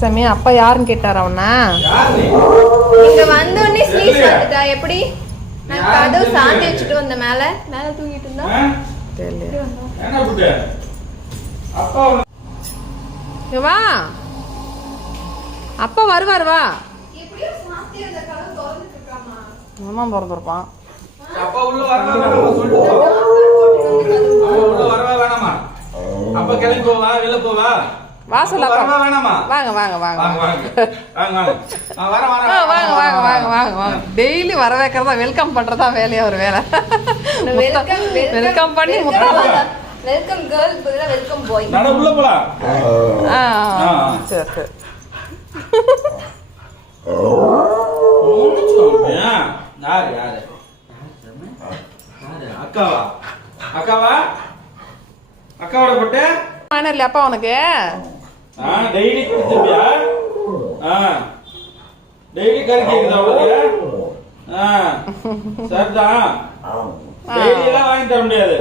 சாமி அப்பா யாருன்னு கேட்டாரா அவனா? இங்க வந்தோடனே ஸ்னீஸ் வந்துட்டா எப்படி? நான் கதவு சாத்தி வச்சுட்டு வந்த மேல தூங்கிட்டு இருந்தா தெரியல. என்ன புட்ட அப்பா வா அப்பா வருவார் வா. எப்படியோ சாத்தி அந்த கதவு திறந்துட்டு இருக்காமா. மாமா பிறந்திருப்பான். அப்பா உள்ள வரவா வேணாமா சொல்லுங்க. உள்ள வரவா வேணாமா? அப்பா கிளம்பி போவா வெளில போவா? வாசல்ல வரவா வேணாமா? வாங்க வாங்க வாங்க வாங்க வாங்க வாங்க வாங்க வர வர வாங்க வாங்க வாங்க வாங்க வாங்க. டெய்லி வர வைக்கிறதா வெல்கம் பண்றதா வேலையா ஒரு வேலை. வெல்கம் பண்ணி வெல்கம் கேர்ள் பதிலா வெல்கம் பாய். நட உள்ள போலாம். சரி சரி. யாரு யாரு அக்காவா அக்காவா அக்காவோட பட்டு இல்லையா அப்பா உனக்கு? டெய்லி குடிச்சிருப்பியா? டெய்லி கறி கேக்குதா உனக்கு? சரிதான். டெய்லி எல்லாம் வாங்கி தர முடியாது.